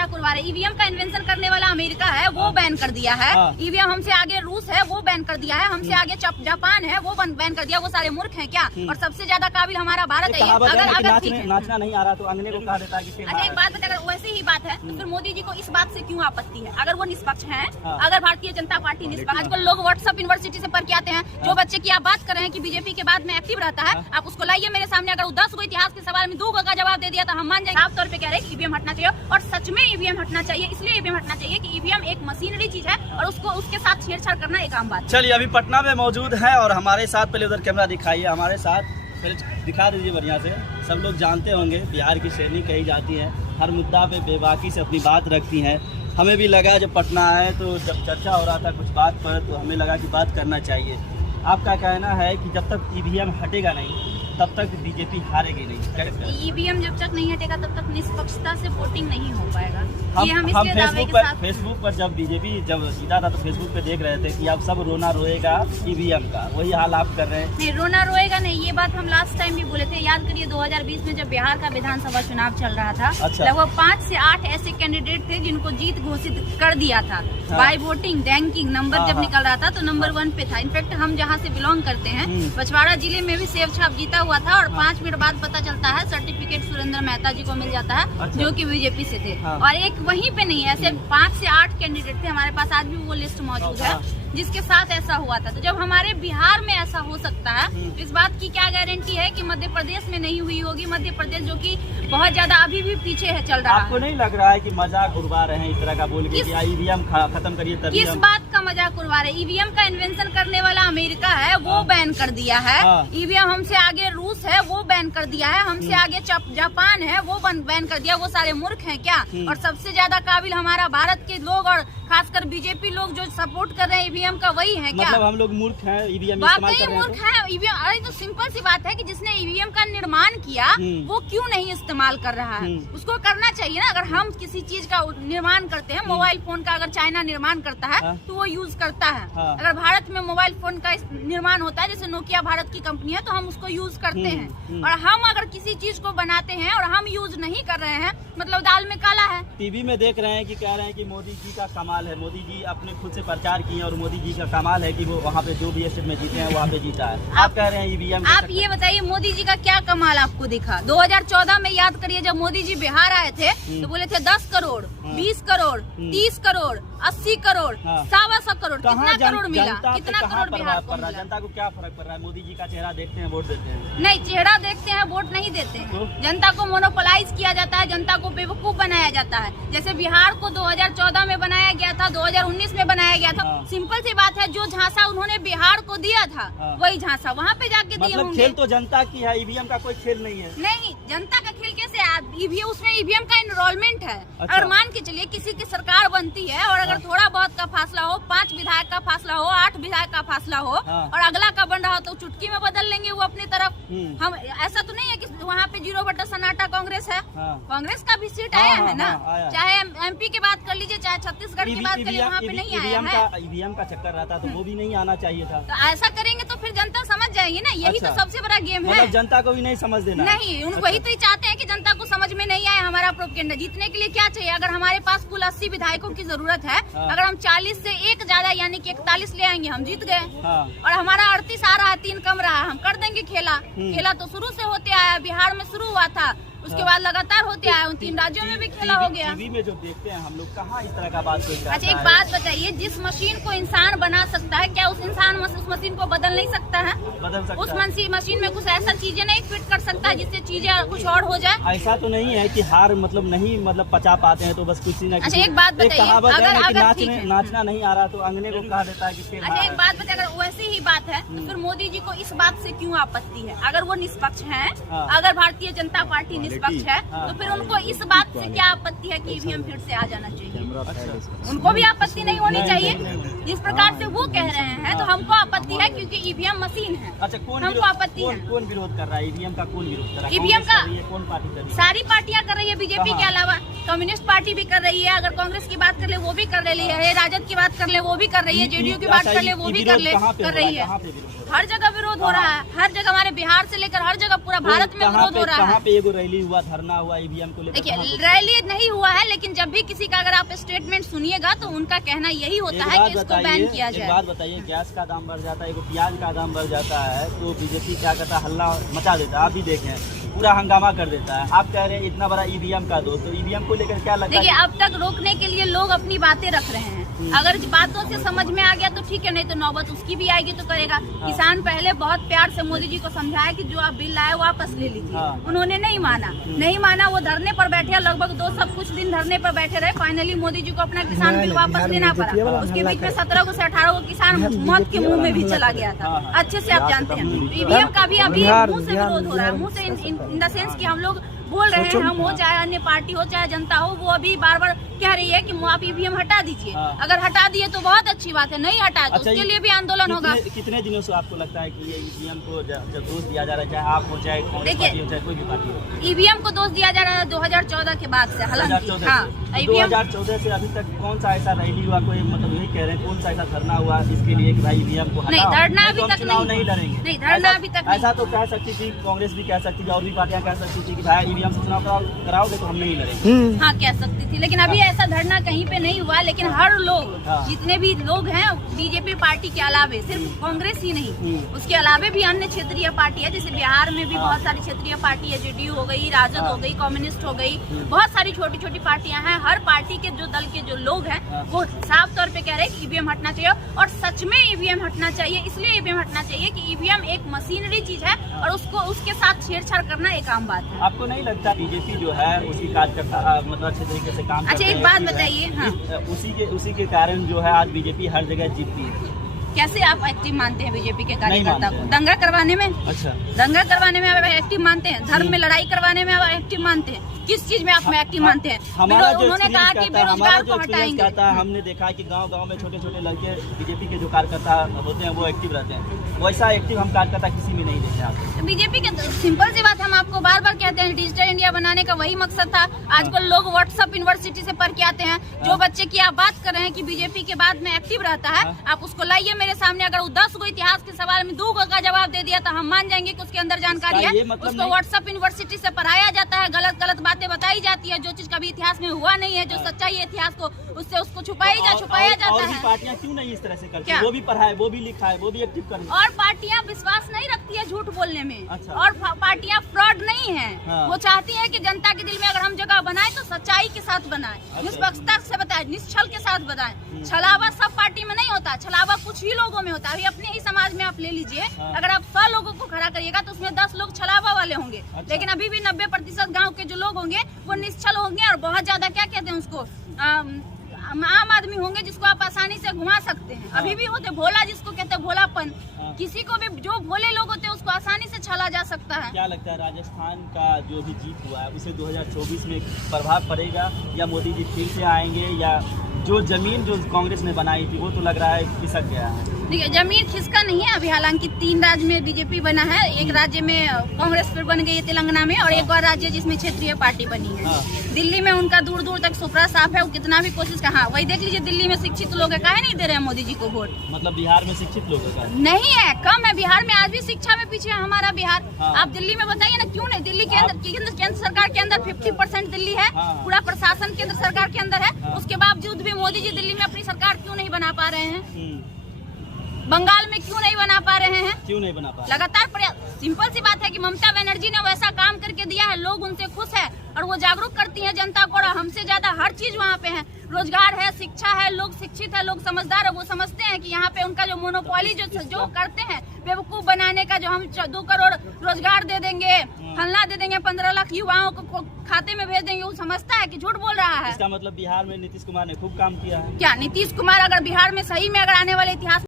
मजाक उड़ा रहे। ईवीएम का इन्वेंशन करने वाला अमेरिका है, वो बैन कर दिया है। ईवीएम हमसे आगे रूस है, वो बैन कर दिया है। हमसे आगे जापान है, वो बैन कर दिया। वो सारे मूर्ख हैं क्या? और सबसे ज्यादा काबिल हमारा भारत है। अगर ठीक है, नाचना नहीं आ रहा तो अंगने को कहा देता है कि अच्छा एक बात बता, अगर वैसे ही बात है तो फिर मोदी जी को इस बात से क्यों आपत्ति है? अगर वो निष्पक्ष हैं, अगर भारतीय जनता पार्टी निष्पक्ष, आजकल लोग व्हाट्सएप यूनिवर्सिटी से पढ़ के आते हैं। जो बच्चे की आप बात कर रहे हैं कि बीजेपी के बाद में एक्टिव रहता है, आप उसको लाइए मेरे सामने। अगर 10 को इतिहास के सवाल में 2 का जवाब दे दिया तो हम मान जाएंगे। साफ तौर पे कह रहे हैं ईवीएम हटना चाहिए, और सच में ईवीएम हटना चाहिए। इसलिए ईवीएम हटना चाहिए कि ईवीएम एक मशीनरी चीज है और उसको उसके साथ छेड़छाड़ करना एक आम बात। चलिए अभी पटना में मौजूद है और हमारे साथ, पहले उधर कैमरा दिखाइए, हमारे साथ पहले दिखा दीजिए बढ़िया से। सब लोग जानते होंगे बिहार की सैनिक कही जाती है, हर मुद्दा पे बेबाकी से अपनी बात रखती हैं। हमें भी लगा जब पटना आए तो जब चर्चा हो रहा था कुछ बात पर, तो हमें लगा कि बात करना चाहिए। आपका कहना है कि जब तक ईवीएम हटेगा नहीं तब तक बीजेपी हारेगी नहीं? ईवीएम जब तक नहीं हटेगा तब तक निष्पक्षता से वोटिंग नहीं हो पाएगा। हम फेसबुक पर जब बीजेपी जब जीता था तो फेसबुक पे देख रहे थे कि अब सब रोना रोएगा ईवीएम का, वही हाल आप कर रहे हैं। नहीं, रोना रोएगा नहीं, ये बात हम लास्ट टाइम भी बोले थे। याद करिए 2020 में जब बिहार का विधानसभा चुनाव चल रहा था, लगभग 5 से 8 ऐसे कैंडिडेट थे जिनको जीत घोषित कर दिया था बाय वोटिंग। रैंकिंग नंबर जब निकल रहा था तो नंबर 1 पे था। इनफैक्ट हम जहाँ से बिलोंग करते हैं, पचवाड़ा जिले में भी सेव छाप जीता हुआ था, और 5 मिनट बाद पता चलता है सर्टिफिकेट सुरेंद्र मेहता जी को मिल जाता है, जो कि बीजेपी से थे। और एक वहीं पे नहीं, ऐसे 5 से 8 कैंडिडेट थे। हमारे पास आज भी वो लिस्ट मौजूद है जिसके साथ ऐसा हुआ था। तो जब हमारे बिहार में ऐसा हो सकता है, तो इस बात की क्या गारंटी है कि मध्य प्रदेश में नहीं हुई होगी? मध्य प्रदेश जो कि बहुत ज्यादा अभी भी पीछे है, चल रहा है। आपको नहीं लग रहा है कि मजाक उड़वा रहे हैं इस तरह का बोल के कि ईवीएम खत्म करिए? किस बात का मजाक उड़वा रहे? ईवीएम का इन्वेंशन करने वाला अमेरिका है, वो बैन कर दिया है। ईवीएम हमसे आगे रूस है, वो बैन कर दिया है। हमसे आगे जापान है, वो बैन कर दिया। वो सारे मूर्ख हैं क्या? और सबसे ज्यादा काबिल हमारा भारत के लोग, और खासकर बीजेपी लोग जो सपोर्ट कर रहे हैं ईवीएम का, वही है क्या? मतलब हम लोग मूर्ख हैं, ईवीएम वाकई मूर्ख हैं ईवीएम। अरे तो सिंपल सी बात है कि जिसने ईवीएम का निर्माण किया वो क्यों नहीं इस्तेमाल कर रहा है? उसको करना चाहिए ना। अगर हम किसी चीज का निर्माण करते हैं, मोबाइल फोन का अगर चाइना निर्माण करता है तो वो यूज करता है। अगर भारत में मोबाइल फोन का निर्माण होता है, जैसे नोकिया भारत की कंपनी है, तो हम उसको यूज करते हैं। और हम अगर किसी चीज को बनाते हैं और हम यूज नहीं कर रहे हैं, मतलब दाल में काला है। टीवी में देख रहे हैं कि कह रहे हैं कि मोदी जी का कमाल है, मोदी जी अपने खुद से प्रचार किए और मोदी जी का कमाल है कि वो वहाँ पे जो भी स्टेट में जीते हैं वहाँ पे जीता है। आप कह रहे हैं ईवीएम। आप ये बताइए मोदी जी का क्या कमाल आपको दिखा? 2014 में याद करिए जब मोदी जी बिहार आए थे तो बोले थे 10 करोड़, 20 करोड़, 30 करोड़, 80 करोड़, 125 करोड़। कितना करोड़ मिला? कितना करोड़ बिहार को मिला? जनता को क्या फर्क पड़ रहा है? मोदी जी का चेहरा देखते हैं, वोट देते हैं? नहीं, चेहरा देखते हैं, वोट नहीं देते हैं। जनता को मोनोपोलाइज किया जाता है, जनता को बेवकूफ बनाया जाता है। जैसे बिहार को 2014 में बनाया गया था, 2019 में बनाया गया था। सिंपल सी बात है, जो झांसा उन्होंने बिहार को दिया था वही झांसा वहाँ पे जाके दिए होंगे। खेल तो जनता की है, ईवीएम का कोई खेल नहीं है। नहीं, जनता का खेल कैसे? उसमें ईवीएम का इनरोलमेंट है। अगर मान के चलिए किसी की सरकार बनती है और अगर थोड़ा बहुत का फासला हो, 5 विधायक का फासला हो, 8 विधायक का फासला हो, और अगला का बन रहा हो, तो चुटकी में बदल लेंगे वो अपनी तरफ। हम ऐसा तो नहीं है कि वहाँ पे 0 सन्नाटा कांग्रेस है। कांग्रेस का भी सीट आया है ना, चाहे एमपी की बात कर लीजिए, चाहे छत्तीसगढ़ की बात कर लीजिए, वहाँ पे नहीं आया है। ईवीएम का चक्कर रहता तो वो भी नहीं आना चाहिए था। तो ऐसा करेंगे तो फिर जनता समझ जाएगी ना। यही तो सबसे बड़ा गेम है। जनता को भी नहीं समझ देना। नहीं, वही तो चाहते हैं कि जनता को समझ में नहीं आए हमारा प्रोपेगेंडा। जीतने के लिए क्या चाहिए? अगर हमारे पास कुल 80 विधायकों की जरूरत है, अगर हम 40 से 1 ज्यादा यानी कि 41 ले आएंगे, हम जीत गए। और हमारा 38 आ रहा है, 3 कम रहा, हम कर देंगे खेला। खेला तो शुरू से होते आया, बिहार में शुरू हुआ था, उसके बाद लगातार होते आए, उन 3 राज्यों में भी खेला हो गया। टीवी में जो देखते हैं हम लोग, कहाँ इस तरह का बात कोई करता है? अच्छा एक बात बताइए, जिस मशीन को इंसान बना सकता है, क्या उस इंसान उस मशीन को बदल नहीं सकता है? बदल सकता उस मशीन में कुछ ऐसा चीजें नहीं फिट कर सकता जिससे चीजें कुछ और हो जाए? ऐसा तो नहीं है कि हार मतलब नहीं पचा पाते हैं तो बस कुछ ना। अच्छा एक बात बताइए, अगर नाचना नहीं आ रहा तो अंगने को कहा देता है कि। अच्छा एक बात बताइए, अगर वैसे ही बात है तो फिर मोदी जी को इस बात से क्यों आपत्ति है? अगर वो निष्पक्ष हैं, अगर भारतीय जनता पार्टी निष्पक्ष है, तो फिर उनको इस बात से क्या आपत्ति है कि ईवीएम फिर से आ जाना चाहिए? उनको भी आपत्ति नहीं होनी चाहिए जिस प्रकार से वो कह रहे हैं। तो हमको आपत्ति है क्योंकि ईवीएम मशीन है। अच्छा हमको आपत्ति है। कौन विरोध कर रहा है ईवीएम का? कौन विरोध कर रहा है? ईवीएम का कौन पार्टी कर रही है? सारी पार्टियां कर रही है, बीजेपी के अलावा कम्युनिस्ट पार्टी भी कर रही है। अगर कांग्रेस की बात कर ले वो भी कर रही है, राजद की बात कर ले वो भी कर रही है, जेडीयू की बात कर ले वो भी कर रही है। हर जगह विरोध हो रहा है, हर जगह, हमारे बिहार से लेकर हर जगह पूरा भारत में विरोध हो रहा है। कहाँ पे एगो रैली रैली हुआ, धरना हुआ ईवीएम को लेकर? देखिए रैली नहीं हुआ है, लेकिन जब भी किसी का अगर आप स्टेटमेंट सुनिएगा तो उनका कहना यही होता है कि इसको बैन किया जाए। एक बात बताइए, गैस का दाम बढ़ जाता है, प्याज का दाम बढ़ जाता है तो बीजेपी क्या करता है, हल्ला मचा देता है। आप भी देखें, पूरा हंगामा कर देता है। आप कह रहे हैं इतना बड़ा ईवीएम का दोष, तो ईवीएम को लेकर क्या लगता है? देखिए अब तक रोकने के लिए लोग अपनी बातें रख रहे हैं, अगर बातों से समझ में आ गया तो ठीक है, नहीं तो नौबत उसकी भी आएगी तो करेगा। किसान पहले बहुत प्यार से मोदी जी को समझाया कि जो आप बिल लाए वापस ले लीजिए, उन्होंने नहीं माना, वो धरने पर बैठे, लगभग 2 सब कुछ दिन धरने पर बैठे रहे। फाइनली मोदी जी को अपना किसान बिल वापस लेना पड़ा। उसके बीच में 17 को से 18 को किसान मौत के मुंह में भी चला गया था, अच्छे से आप जानते हैं। ईवीएम का भी अभी मुंह से विरोध हो रहा है, मुंह से इन द सेंस कि हम लोग बोल रहे हैं, हम हो चाहे अन्य पार्टी हो चाहे जनता हो, वो अभी बार बार कह रही है कि आप ईवीएम हटा दीजिए। अगर हटा दिए तो बहुत अच्छी बात है, नहीं हटा तो उसके लिए भी आंदोलन होगा। कितने दिनों से आपको लगता है कि ये ईवीएम को जब दोष दिया जा रहा है, चाहे आप हो चाहे कांग्रेस पार्टी हो चाहे कोई भी पार्टी हो, ईवीएम को दोष दिया जा रहा है 2014 के बाद से। हालांकि 2014 से अभी तक कौन सा ऐसा रैली हुआ, कोई मतलब यही कह रहे हैं, कौन सा ऐसा धरना हुआ इसके लिए कि भाई ईवीएम को हटाओ? नहीं, धरना अभी तक चुनाव नहीं लड़ेंगे, नहीं धरना अभी तक। ऐसा तो कह सकती थी कांग्रेस भी, कह सकती थी और भी पार्टियां कह सकती थी कि भाई ईवीएम से चुनाव कराओगे तो हम नहीं लड़ेंगे। हाँ कह सकती थी, लेकिन अभी ऐसा धरना कहीं पे नहीं हुआ। लेकिन हर लोग, जितने भी लोग हैं बीजेपी पार्टी के अलावे, सिर्फ कांग्रेस ही नहीं, उसके अलावे भी अन्य क्षेत्रीय पार्टी है, जैसे बिहार में भी बहुत सारी क्षेत्रीय पार्टी है, जेडीयू हो गई, राजद हो गई, कम्युनिस्ट हो गई, बहुत सारी छोटी छोटी पार्टियां हैं। हर पार्टी के जो दल के जो लोग हैं वो साफ तौर पे कह रहे हैं कि ईवीएम हटना चाहिए, और सच में ईवीएम हटना चाहिए। इसलिए ईवीएम हटना चाहिए कि ईवीएम एक मशीनरी चीज है और उसको उसके साथ छेड़छाड़ करना एक आम बात है। आपको नहीं लगता बीजेपी जो है उसकी कार्यकर्ता मतलब अच्छे तरीके से काम? अच्छा एक बात बताइए, हाँ उसी के कारण जो है आज बीजेपी हर जगह जीतती है। कैसे आप एक्टिव मानते हैं बीजेपी के कार्यकर्ता को? दंगा करवाने में? अच्छा, दंगा करवाने में आप एक्टिव मानते हैं? धर्म में लड़ाई करवाने में आप एक्टिव मानते हैं? किस चीज में आप में एक्टिव मानते हैं? उन्होंने कहा कि बेरोजगार को हटाएंगे। हमने देखा है कि गांव-गांव में छोटे-छोटे लड़के बीजेपी के जो कार्यकर्ता होते हैं वो एक्टिव रहते हैं, वैसा एक्टिव हम कार्यकर्ता किसी में नहीं देखे आप। बीजेपी के सिंपल सी बात, हम आपको बार बार कहते हैं डिजिटल इंडिया बनाने का वही मकसद था। आजकल लोग व्हाट्सएप यूनिवर्सिटी से पढ़ के आते हैं। जो बच्चे की आप बात कर रहे हैं कि बीजेपी के बाद में एक्टिव रहता है, आप उसको लाइए मेरे सामने। अगर 10 को इतिहास के सवाल में 2 का जवाब दे दिया तो हम मान जाएंगे कि उसके अंदर जानकारी है। उसको व्हाट्सएप यूनिवर्सिटी से पढ़ाया जाता है, गलत बातें बताई जाती है, जो चीज कभी इतिहास में हुआ नहीं है, जो सच्चाई है इतिहास को उससे उसको छुपाया जाता है। पार्टियां क्यों नहीं इस तरह से करती है? वो भी पढ़ा है, वो भी लिखा है, वो भी एक्टिव कर। और पार्टियां विश्वास नहीं रखती है झूठ बोलने में। अच्छा। और पार्टियां फ्रॉड नहीं है। वो चाहती है कि जनता के दिल में अगर हम जगह बनाए तो सच्चाई के साथ बनाए, निष्पक्षता से बताए, निश्चल के साथ बताए। छलावा सब पार्टी में नहीं होता, छलावा कुछ ही लोगों में होता है। अभी अपने ही समाज में आप ले लीजिए, अगर आप 100 लोगों को खड़ा करिएगा तो उसमें 10 लोग छलावा वाले होंगे। लेकिन अभी भी 90% गाँव के जो लोग होंगे वो निश्चल होंगे और बहुत ज्यादा क्या कहते हैं उसको, आम आदमी होंगे जिसको आप आसानी से घुमा सकते हैं। अभी भी होते भोला, जिसको कहते हैं भोलापन। किसी को भी जो भोले लोग होते हैं उसको आसानी से छला जा सकता है। क्या लगता है राजस्थान का जो भी जीत हुआ है उसे 2024 में प्रभाव पड़ेगा, या मोदी जी फिर से आएंगे, या जो जमीन जो कांग्रेस ने बनाई थी वो तो लग रहा है खिसक गया है? देखिए जमीन खिसका नहीं है अभी, हालांकि 3 राज्य में बीजेपी बना है, एक राज्य में कांग्रेस फिर बन गई है तेलंगाना में, और एक और राज्य जिसमें क्षेत्रीय पार्टी बनी है। दिल्ली में उनका दूर दूर तक सुपरा साफ है, वो कितना भी कोशिश कर। हाँ वही देख लीजिए, दिल्ली में शिक्षित लोग है, काहे नहीं दे रहे हैं मोदी जी को वोट? मतलब बिहार में शिक्षित लोग नहीं है, कम है। बिहार में आज भी शिक्षा में पीछे है हमारा बिहार। आप दिल्ली में बताइए ना क्यों नहीं? दिल्ली के अंदर केंद्र सरकार के अंदर 50% दिल्ली है, पूरा प्रशासन केंद्र सरकार के अंदर है। उसके बावजूद भी मोदी जी दिल्ली में अपनी सरकार क्यों नहीं बना पा रहे हैं? बंगाल में क्यों नहीं बना पा रहे हैं? क्यों नहीं बना पा रहे? लगातार सिंपल सी बात है कि ममता बनर्जी ने वैसा काम करके दिया है, लोग उनसे खुश है और वो जागरूक करती है जनता को। और हमसे ज्यादा हर चीज वहाँ पे है, रोजगार है, शिक्षा है, लोग शिक्षित है, लोग समझदार है। वो समझते हैं कि यहाँ पे उनका जो मोनोपोली जो करते हैं बेवकूफ बनाने का, जो हम 2 करोड़ रोजगार दे देंगे, फलना दे देंगे, 15 लाख युवाओं को खाते में भेज देंगे, वो समझता है कि झूठ बोल रहा है। इसका मतलब बिहार में नीतीश कुमार ने खूब काम किया है। क्या नीतीश कुमार अगर बिहार में सही में अगर आने वाले इतिहास